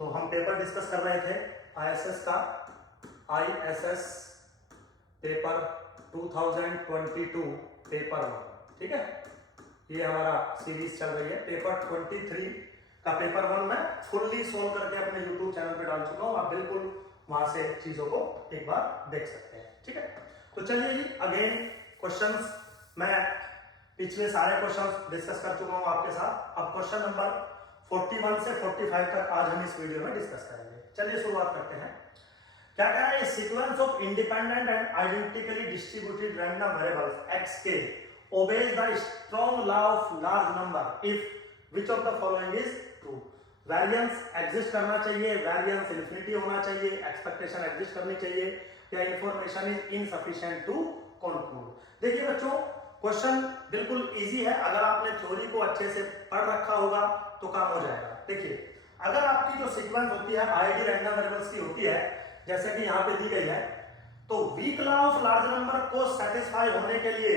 तो हम paper discuss कर रहे थे आईएसएस का, आईएसएस पेपर 2022 पेपर 1, ठीक है। ये हमारा सीरीज चल रही है। पेपर 23 का पेपर 1 मैं फुल्ली सोल्व करके अपने यूट्यूब चैनल पे डाल चुका हूँ। आप बिल्कुल वहां से चीजों को एक बार देख सकते हैं, ठीक है। तो चलिए जी, अगेन क्वेश्चंस मैं पिछले सारे क्वेश्चंस डिस्कस कर चुका हूँ आपके साथ। अब क्वेश्चन नंबर 41 से 45 तक आज हम इस वीडियो में डिस्कस करेंगे। चलिए शुरुआत करते हैं। क्या कह रहा है? Sequence of independent and identically distributed random variables x के obeys the strong law of large number if which of the following is true। Variance exist करना चाहिए, वेरिएंस इन्फिनिटी होना चाहिए, एक्सपेक्टेशन एग्जिस्ट करनी चाहिए, या information is insufficient to conclude. देखिए बच्चों, क्वेश्चन बिल्कुल इजी है। अगर आपने थ्योरी को अच्छे से पढ़ रखा होगा तो काम हो जाएगा। देखिए, अगर आपकी जो सीक्वेंस होती है आईडी रैंडम वेरिएबल्स की होती है, जैसे कि यहाँ पे दी गई है, तो weak law of large number को सेटिस्फाई होने के लिए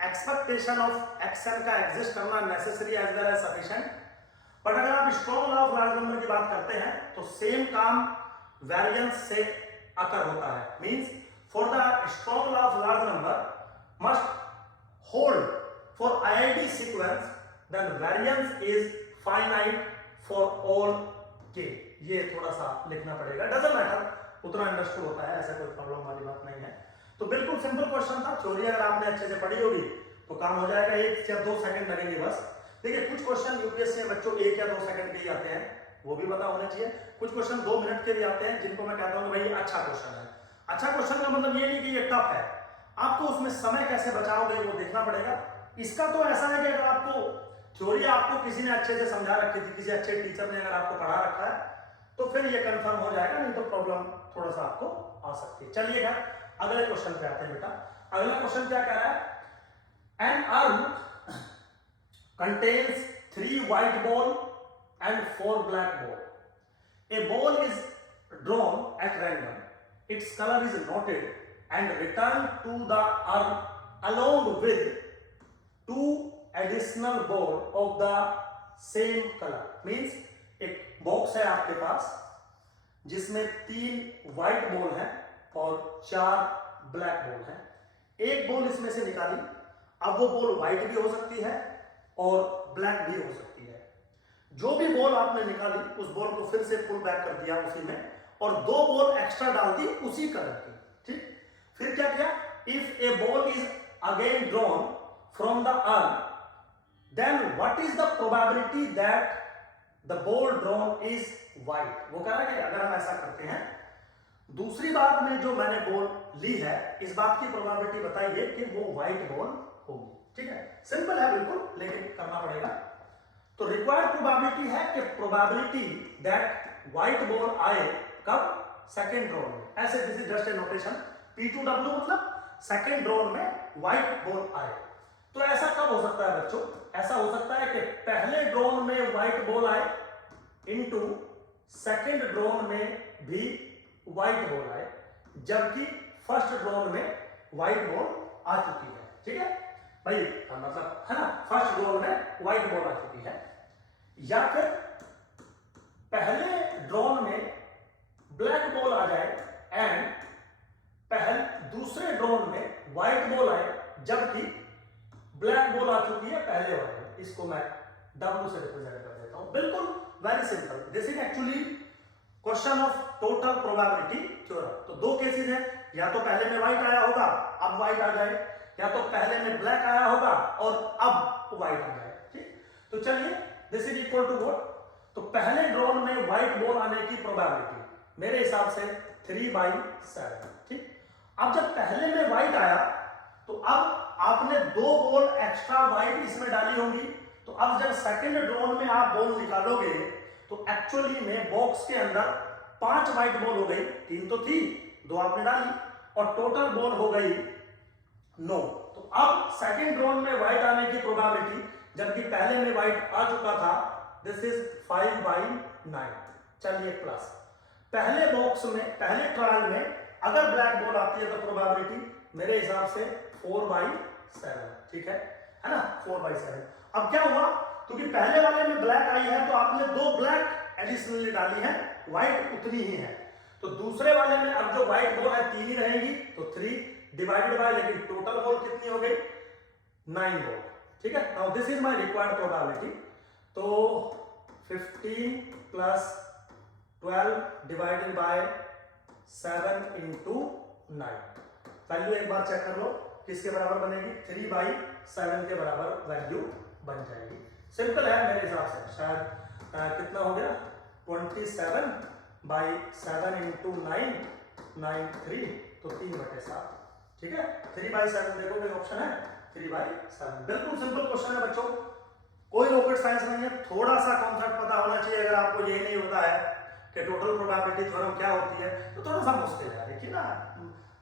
एक्सपेक्टेशन ऑफ एक्शन का एग्जिस्ट करना necessary as well as sufficient. But अगर आप strong law of large number की बात करते हैं तो सेम काम वेरिएंस से अकर होता है। Means for the strong law of large number must hold for IID sequence, then variance is finite for all k. ये थोड़ा सा लिखना पड़ेगा, डजंट मैटर, उतना अंडरस्टूड होता है, ऐसा कोई प्रॉब्लम वाली बात नहीं है। तो बिल्कुल सिंपल क्वेश्चन था। थ्योरी अगर आपने अच्छे से पढ़ी होगी तो काम हो जाएगा, 1 या 2 सेकंड लगेंगे बस। देखिए, कुछ क्वेश्चन यूपीएससी में बच्चों 1 या 2 सेकंड के ही आते हैं, वो भी पता होना चाहिए। कुछ क्वेश्चन 2 मिनट के भी आते हैं, जिनको मैं कहता हूं कि भाई अच्छा क्वेश्चन है। अच्छा क्वेश्चन का मतलब ये नहीं कि ये टफ है, आपको उसमें समय कैसे बचाओगे वो देखना पड़ेगा। इसका तो ऐसा है कि अगर आपको थ्योरी आपको किसी ने अच्छे से समझा रखी थी, किसी अच्छे टीचर ने अगर आपको पढ़ा रखा है, तो फिर ये कंफर्म हो जाएगा, नहीं तो प्रॉब्लम थोड़ा सा आपको आ सकती है। चलिएगा अगले क्वेश्चन पे आते हैं बेटा। अगला क्वेश्चन क्या कह रहा है? An urn contains 3 white ball and 4 black ball. A ball is drawn at random. Its color is noted and returned to the urn along with 2 additional ball of the same color. Means एक box है आपके पास जिसमें 3 white ball हैं और 4 black ball हैं। एक ball इसमें से निकाली, अब वो बॉल व्हाइट भी हो सकती है और ब्लैक भी हो सकती है। जो भी बॉल आपने निकाली उस बॉल को फिर से पुल बैक कर दिया उसी में, और 2 बॉल एक्स्ट्रा डाल दी उसी कलर की, ठीक। फिर क्या किया? If a ball is again drawn from the urn, then what is the probability that the ball drawn is white. वो कह रहा है कि अगर हम ऐसा करते हैं, दूसरी बार में जो मैंने बॉल ली है, इस बात की प्रोबेबिलिटी बताइए कि वो व्हाइट बॉल होगी, ठीक है। सिंपल है बिल्कुल, लेकिन करना पड़ेगा। तो रिक्वायर्ड प्रोबेबिलिटी है कि प्रोबेबिलिटी दैट व्हाइट बॉल आए कब? सेकंड ड्रॉन में। ऐसे this is just a notation, P2W मतलब सेकंड ड्रॉन में व्हाइट बॉल आए। तो ऐसा कब हो सकता है बच्चों? ऐसा हो सकता है कि पहले ड्रॉन में व्हाइट बॉल आए इनटू सेकंड ड्रॉन में भी व्हाइट बॉल आए, जबकि फर्स्ट ड्रॉन में व्हाइट बॉल आ चुकी है, ठीक है भाई, मतलब है ना, फर्स्ट ड्रॉन में व्हाइट बॉल आ चुकी है। या फिर पहले ड्रॉन में ब्लैक बॉल आ जाए एंड दूसरे ड्रॉन में व्हाइट बॉल आए, जबकि ब्लैक बॉल आ चुकी है पहले वाले। इसको मैं W से रिप्रेजेंट कर देता हूं। बिल्कुल very simple. This is actually question of total probability theorem. तो 2 केसेस हैं, या तो पहले में व्हाइट आया होगा अब व्हाइट आ जाए, या तो पहले में ब्लैक आया होगा और अब व्हाइट आ जाए, ठीक। तो चलिए, this is equal to what? तो पहले ड्रॉन में व्हाइट बॉल आने की प्रोबेबिलिटी मेरे हिसाब से 3/7, ठीक। अब जब पहले में व्हाइट आया तो अब आपने 2 बॉल एक्स्ट्रा व्हाइट इसमें डाली होंगी। तो अब जब सेकंड ड्रॉन में आप बॉल निकालोगे तो एक्चुअली में बॉक्स के अंदर 5 व्हाइट बॉल हो गई, 3 तो थी, 2 आपने डाली, और टोटल बॉल हो गई 9। तो अब सेकंड ड्रॉन में व्हाइट आने की प्रोबेबिलिटी, जबकि पहले में व्हाइट आ चुका था, दिस इज 5/9। चलिए प्लस, पहले बॉक्स में पहले ट्रायल में अगर ब्लैक बॉल आती है तो प्रोबेबिलिटी मेरे हिसाब से 4/7, ठीक है ना, 4/7। अब क्या हुआ? क्योंकि पहले वाले में ब्लैक आई है तो आपने 2 ब्लैक एडिशनली डाली है, व्हाइट उतनी ही है। तो दूसरे वाले में अब जो व्हाइट बॉल है 3 ही रहेंगी, तो 3 डिवाइडेड बाय, लेकिन टोटल बॉल कितनी हो गई 9 बॉल। ठीक है, now this is my required probability. तो 15 plus 12 divided by 7 into 9, value एक बार चेक कर लो किसके बराबर बनेगी, 3/7 के बराबर वैल्यू बन जाएगी। सिंपल है मेरे हिसाब से, शायद कितना हो गया 27/7 इंटू 9, 3, तो 3/7। ठीक है, 3/7 देखोगे ऑप्शन है 3/7। बिल्कुल सिंपल क्वेश्चन है बच्चों, कोई रॉकेट साइंस नहीं है। थोड़ा सा कॉन्सेप्ट पता होना चाहिए। अगर आपको ये नहीं होता है कि टोटल प्रोबेबिलिटी थ्योरम क्या होती है, तो थोड़ा सा मुश्किल है। देखिए ना,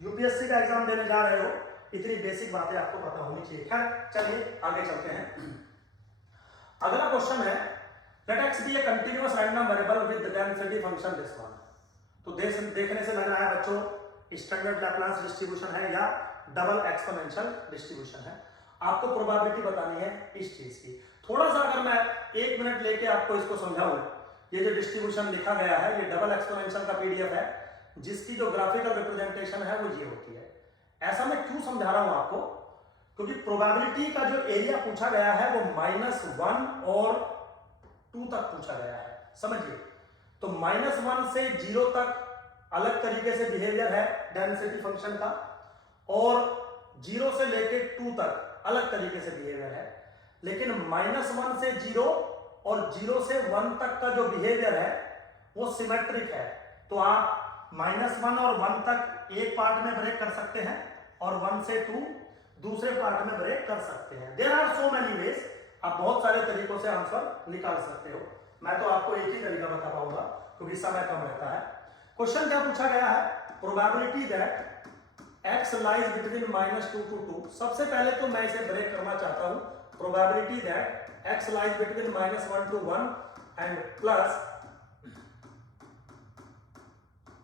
यूपीएससी का एग्जाम देने जा रहे हो, इतनी बेसिक बातें आपको पता होनी चाहिए। खैर चलिए आगे चलते हैं। अगला क्वेश्चन है, let x be a continuous random variable with density function this one. तो देखने से लग रहा है बच्चों स्टैंडर्ड लैप्लास डिस्ट्रीब्यूशन है या डबल एक्सपोनेंशियल डिस्ट्रीब्यूशन है। आपको प्रोबेबिलिटी बतानी है इस चीज की। थोड़ा सा अगर मैं 1 मिनट लेके आपको इसको समझाऊं, ये जो डिस्ट्रीब्यूशन लिखा गया है ये डबल एक्सपोनेंशियल का पीडीएफ है, जिसकी जो ग्राफिकल रिप्रेजेंटेशन है वो ये होती है। ऐसा मैं क्यों समझा रहा हूं आपको, क्योंकि प्रोबेबिलिटी का जो एरिया पूछा गया है वो -1 और 2 तक पूछा गया है, समझिए। तो -1 से 0 तक अलग तरीके से बिहेवियर है डेंसिटी फंक्शन का, और 0 से लेके 2 तक अलग तरीके से बिहेवियर है। लेकिन -1 से 0 और 0 से 1 तक का जो बिहेवियर है वो सिमेट्रिक है। तो आप -1 और 1 तक एक पार्ट में ब्रेक कर सकते हैं और 1 से 2 दूसरे पार्ट में ब्रेक कर सकते हैं। There are so many ways, आप बहुत सारे तरीकों से आंसर निकाल सकते हो। मैं तो आपको एक ही तरीका बता पाऊंगा क्योंकि समय कम रहता है। क्वेश्चन क्या पूछा गया है, probability that x lies between -2 to 2। सबसे पहले तो मैं इसे ब्रेक करना चाहता हूं, probability that x lies between -1 to 1 and plus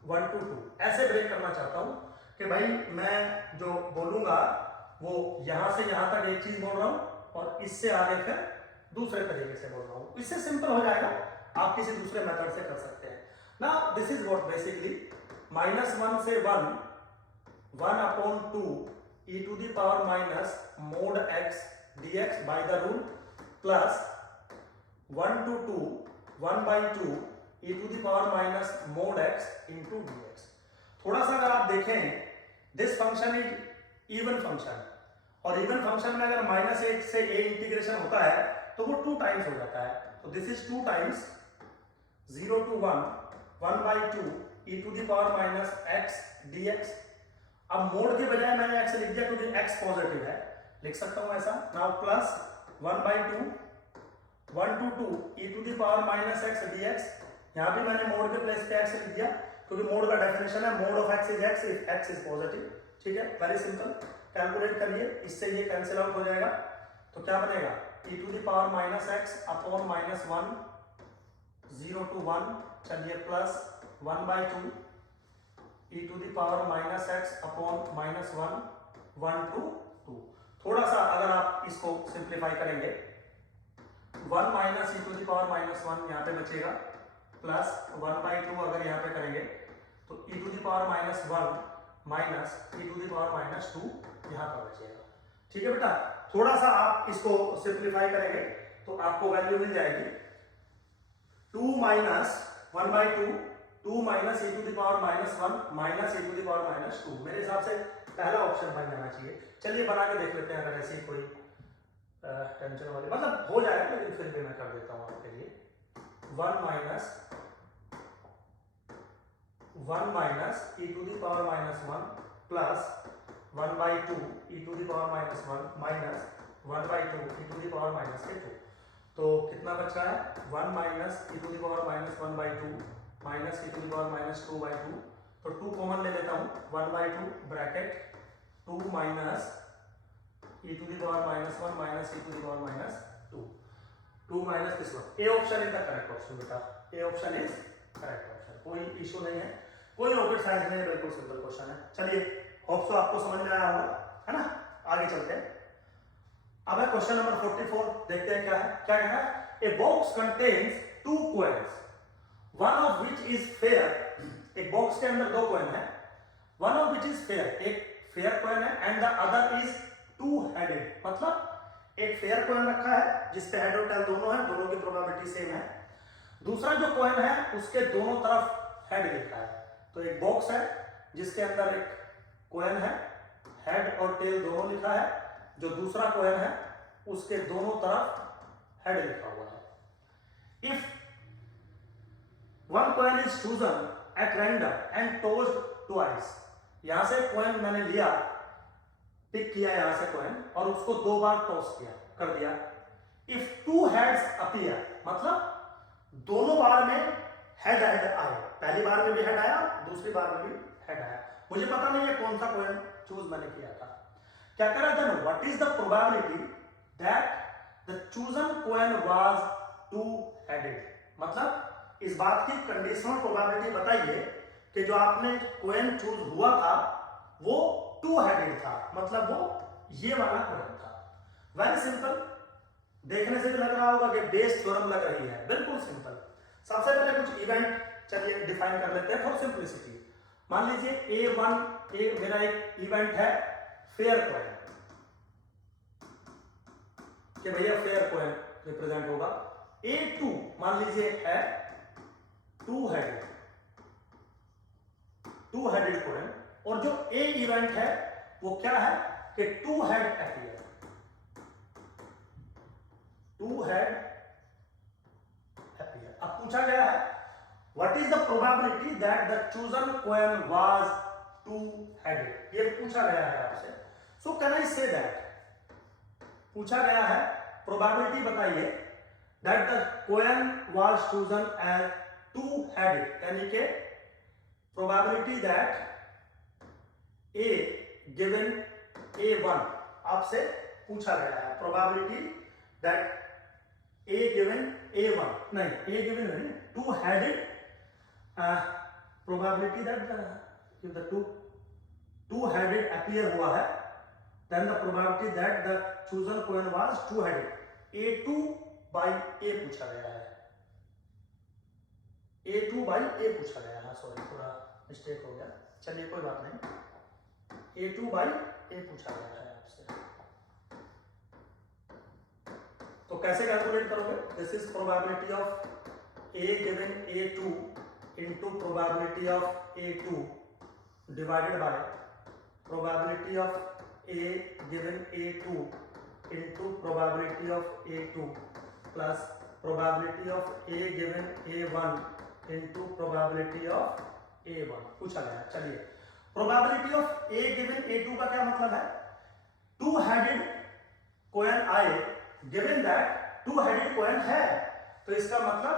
1 to 2, ऐसे ब्रेक करना चाहता हूं कि भाई मैं जो बोलूंगा वो यहां से यहां तक एक चीज बोल रहा हूं और इससे आगे फिर दूसरे तरीके से बोल रहा हूं। इससे सिंपल हो जाएगा, आप किसी दूसरे मेथड से कर सकते हैं ना। दिस इज व्हाट बेसिकली -1 से 1/2 e to the power minus mod x dx by the rule plus 1 to 2 1/2 e to the power minus mod x into dx। थोड़ा सा अगर आप देखें, this function is even function, और even function में अगर -1 से a इंटीग्रेशन होता है तो वो 2 टाइम्स हो जाता है। तो this is 2 times 0 to 1 1/2 e to the power minus x dx। अब मोड के बजाय मैंने x लिख दिया क्योंकि x पॉजिटिव है, लिख सकता हूं ऐसा। Now plus 1/2 1 to 2 e to the power minus x dx। यहां भी मैंने मोड के प्लेस पे x लिख दिया क्योंकि मोड का डेफिनेशन है mode of x is x if x is positive. ठीक है, वेरी सिंपल। कैलकुलेट करिए, इससे ये कैंसिल आउट हो जाएगा। तो क्या बनेगा e to the power minus x upon -1 0 to 1, चलिए plus 1/2 e to the power minus x upon -1 1 to 2। थोड़ा सा अगर आप इसको सिंप्लीफाई करेंगे, 1 minus e to the power -1 यहाँ पे बचेगा, प्लस 1/2 अगर यहाँ पे करेंगे तो e to the power -1 minus e to the power -2 यहाँ पर बचेगा। ठीक है बेटा, थोड़ा सा आप इसको सिंप्लीफाई करेंगे तो आपको वैल्यू मिल जाएगी 2 minus 1/2 2 minus e to the power -1 minus e to the power -2। मेरे हिसाब से पहला ऑप्शन बन जाना चाहिए। चलिए बना के देख लेते हैं, अगर ऐसी कोई टेंशन वाली, मतलब हो जाएगा लेकिन फिर भी मैं कर देता हूं आपके लिए। 1 minus e to the power -1 plus 1/2 e to the power -1 minus 1/2 e to the power -2। तो कितना बच रहा है 1 minus e to the power -1/2 minus e to the power -2/2। तो 2 कॉमन ले लेता हूं, 1/2 bracket 2 minus e to the power -1 minus e to the power -2 2 minus this one. A option is the correct option बेटा, A option is correct option, कोई issue नहीं है, कोई rocket science नहीं है, बिल्कुल सिंपल क्वेश्चन है। चलिए होप सो आपको समझ में आया होगा, है ना। आगे चलते हैं। अब है क्वेश्चन नंबर 44, देखते हैं क्या है। क्या कह रहा है, a box contains 2 coins one of which is fair, एक बॉक्स के अंदर दो कॉइन है, one of which is fair, एक फेयर कॉइन है, and the other is to headed, मतलब एक फेयर कॉइन रखा है जिसपे हेड और टेल दोनों है, दोनों की प्रोबेबिलिटी सेम है। दूसरा जो कॉइन है उसके दोनों तरफ हेड लिखा है। तो एक बॉक्स है जिसके अंदर एक कॉइन है, हेड और टेल दोनों लिखा है, जो दूसरा कॉइन है उसके दोनों तरफ हेड लिखा हुआ है। If one coin is chosen at random and tossed twice, यहां से कॉइन मैंने लिया, पिक किया यहां से कॉइन और उसको दो बार टॉस किया कर दिया। इफ टू हेड्स अपीयर, मतलब दोनों बार में हेड हेड आए, पहली बार में भी हेड आया, दूसरी बार में भी हेड आया। मुझे पता नहीं है कौन सा कॉइन चूज मैंने किया था। क्या करा then what is the probability that the chosen coin was two headed, मतलब इस बात की कंडीशनल प्रोबेबिलिटी बताइए कि जो आपने कॉइन चूज हुआ था वो टू हेडेड था, मतलब वो ये वाला कॉइन था। वेरी सिंपल, देखने से भी लग रहा होगा कि बेस थ्योरम लग रही है, बिल्कुल सिंपल। सबसे पहले कुछ इवेंट चलिए डिफाइन कर लेते हैं फॉर सिंपलिसिटी। मान लीजिए A1 मेरा एक इवेंट है फेयर कॉइन, कि भैया फेयर कॉइन रिप्रेजेंट होगा। A2 मान लीजिए है टू हेडेड कॉइन, और जो A इवेंट है वो क्या है कि two head appear, two head appear. अब पूछा गया है what is the probability that the chosen coin was two headed, ये पूछा गया है आपसे। So can I say that, पूछा गया है प्रोबेबिलिटी बताइए that the coin was chosen as two headed, यानी कि probability that A given A1 आपसे पूछा गया है, probability that A given A1 नहीं, A given नहीं, two headed, probability that the two headed appear हुआ है, then the probability that the chosen coin was two headed. A2 by A पूछा गया है, A2 by A पूछा गया है, सॉरी थोड़ा मिस्टेक हो गया, चलिए कोई बात नहीं। A2 by A पूछा गया है आपसे, तो कैसे कैलकुलेट करोगे? This is probability of A given A2 into probability of A2 divided by probability of A given A2 into probability of A2 plus probability of A given A1 into probability of A1 पूछा गया। चलिए, probability of A given A2 का क्या मतलब है? Two headed coin आए, given that two headed coin है, तो इसका मतलब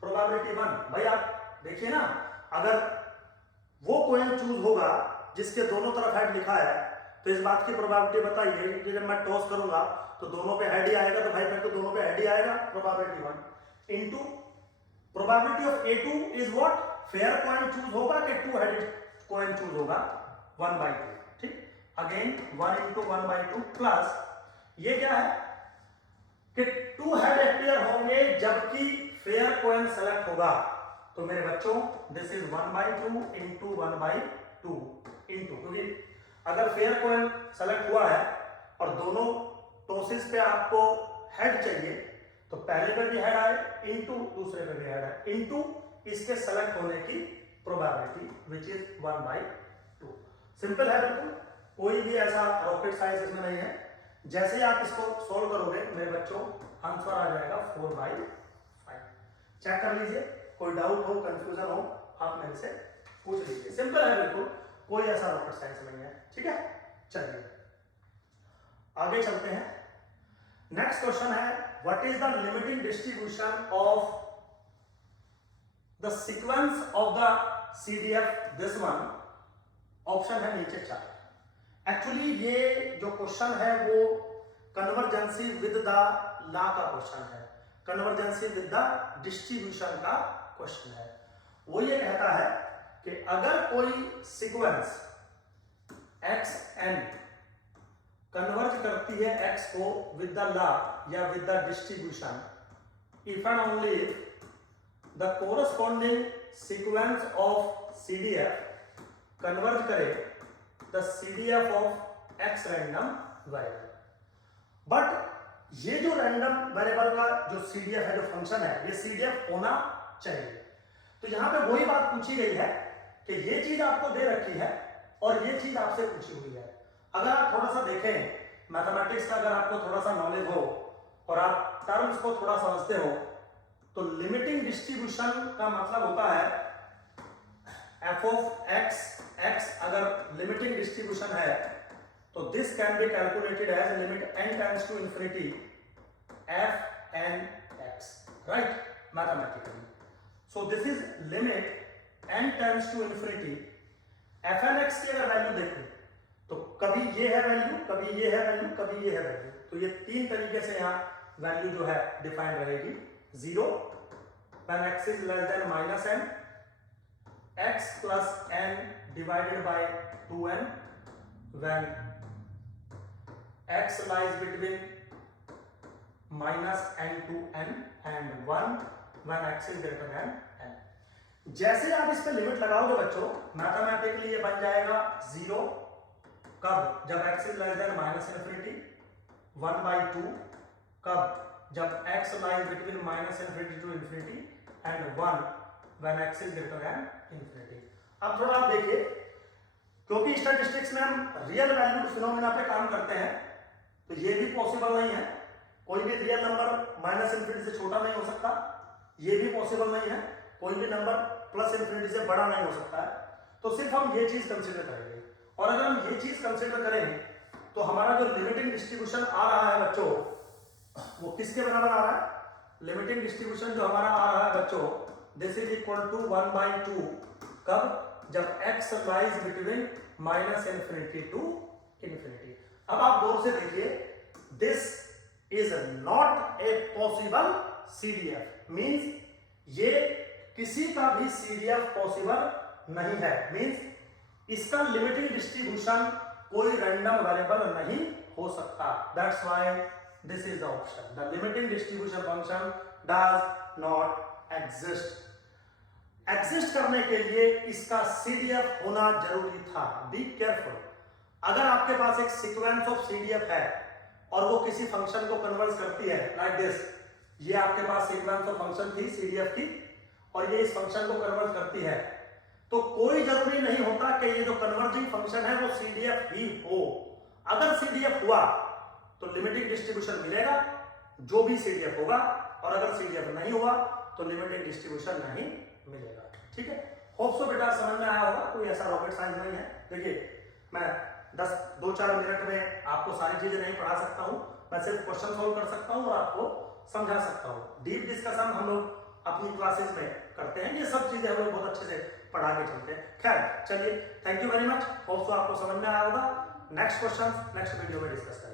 प्रोबेबिलिटी 1। भाई आप देखिए ना, अगर वो कॉइन चूज होगा जिसके दोनों तरफ हेड लिखा है, तो इस बात की प्रोबेबिलिटी बताइए कि जब मैं टॉस करूंगा तो दोनों पे हेड ही आएगा, तो भाई फिर तो दोनों पे हेड ही आएगा, probability 1 into probability of A2 is what, fair coin choose होगा कि टू हेडेड कॉइन चूज होगा, 1/2, ठीक। अगेन 1 into 1/2 प्लस ये क्या है कि टू हेड अपीयर होंगे जबकि फेयर कॉइन सेलेक्ट होगा, तो मेरे बच्चों दिस इज 1/2 into 1/2 इनटू, क्योंकि अगर फेयर कॉइन सेलेक्ट हुआ है और दोनों टॉसेस पे आपको हेड चाहिए, तो पहले पे भी हेड आए इनटू दूसरे पे भी हेड आए इनटू इसके सेलेक्ट होने की प्रोबेबिलिटी विच इज 1/2। सिंपल है बिल्कुल, कोई भी ऐसा रॉकेट साइंस इसमें नहीं है। जैसे ही आप इसको सोल्व करोगे मेरे बच्चों, आंसर आ जाएगा 4/5। चेक कर लीजिए, कोई डाउट हो, कंफ्यूजन हो, आप मेरे से पूछ लीजिए। सिंपल है बिल्कुल, कोई ऐसा रॉकेट साइंस नहीं है, ठीक है। चलिए आगे चलते हैं। नेक्स्ट क्वेश्चन है what is the limiting distribution of the sequence of the CDF, this one. Option है नीचे 4। एक्चुअली ये जो क्वेश्चन है वो कन्वर्जेंसी विद द लॉ का क्वेश्चन है, कन्वर्जेंसी विद द डिस्ट्रीब्यूशन का क्वेश्चन है। वो ये कहता है कि अगर कोई सीक्वेंस xn कन्वर्ज करती है x को विद द लॉ या with the distribution, if and only the corresponding sequence of CDF converge करे the CDF of X random variable. But ये जो रैंडम वेरिएबल का जो CDF है, जो फंक्शन है, ये CDF होना चाहिए। तो यहां पे वही बात पूछी गई है कि ये चीज आपको दे रखी है और ये चीज आपसे पूछी हुई है। अगर आप थोड़ा सा देखें मैथमेटिक्स का, अगर आपको थोड़ा सा नॉलेज हो और आप टर्म्स को थोड़ा समझते हो, तो लिमिटिंग डिस्ट्रीब्यूशन का मतलब होता है f ऑफ x अगर लिमिटिंग डिस्ट्रीब्यूशन है तो this can be calculated as limit n tends to infinity f n x, right, mathematically. So this is limit n tends to infinity f n x की अगर value देखें तो कभी ये है वैल्यू, कभी ये है वैल्यू, कभी ये है वैल्यू। तो ये तीन तरीके से यहाँ वैल्यू जो है डिफाइन रहेगी। 0 when x is less than -n, x plus n divided by 2n when x lies between -n to n, and 1 when x is greater than n। जैसे आप इस पे लिमिट लगाओगे बच्चों, मैथमेटिकली ये बन जाएगा 0 कब, जब x is less than -∞, 1/2 कब, जब x lies between -∞ to infinity, and 1 when x is greater than infinity। अब थोड़ा आप देखिए, क्योंकि स्टैटिस्टिक्स में हम रियल वैल्यूड फिनोमेना पे काम करते हैं, तो ये भी पॉसिबल नहीं है, कोई भी रियल नंबर -∞ से छोटा नहीं हो सकता, ये भी पॉसिबल नहीं है, कोई भी नंबर +∞ से बड़ा नहीं हो सकता है। तो सिर्फ हम ये चीज कंसिडर करेंगे, और अगर हम ये चीज कंसिडर करें तो हमारा जो लिमिटिंग डिस्ट्रीब्यूशन आ रहा है बच्चों, वो किसके बराबर आ रहा है? लिमिटिंग डिस्ट्रीब्यूशन जो हमारा आ रहा है बच्चों, दिस इज इक्वल टू 1/2 कब, जब x lies between -∞ to infinity. अब आप गौर से देखिए, this is not a possible CDF, means ये किसी का भी CDF पॉसिबल नहीं है, मींस इसका लिमिटिंग डिस्ट्रीब्यूशन कोई रैंडम वेरिएबल नहीं हो सकता। That's why this is the option, the limiting distribution function does not exist. Exist करने के लिए इसका CDF होना जरूरी था। बी केयरफुल, अगर आपके पास एक सीक्वेंस ऑफ CDF है और वो किसी फंक्शन को कन्वर्ट करती है लाइक दिस, ये आपके पास सीक्वेंस ऑफ फंक्शन थी CDF की, और ये इस फंक्शन को कन्वर्ट करती है, तो कोई जरूरी नहीं होता कि ये जो कन्वर्जिंग फंक्शन है वो CDF ही हो। अगर CDF हुआ तो लिमिटिंग डिस्ट्रीब्यूशन मिलेगा जो भी CDF होगा, और अगर CDF नहीं हुआ तो लिमिटिंग डिस्ट्रीब्यूशन नहीं मिलेगा। ठीक है, होप सो बेटा समझ में आया होगा, कोई ऐसा रॉकेट साइंस नहीं है। देखिए, मैं 2-4 मिनट में आपको सारी चीजें नहीं पढ़ा सकता हूँ, मैं सिर्फ क्वेश्चन सॉल्व कर सकता हूँ और आपको समझा सकता हूँ। डीप डिस्कशन हम लोग अपनी क्लासेस में करते हैं, ये सब चीजें हम लोग बहुत अच्छे से पढ़ा के चलते हैं। खैर चलिए, thank you very much, hope so आपको समझ में आया होगा। नेक्स्ट क्वेश्चन नेक्स्ट वीडियो में डिस्कस करेंगे।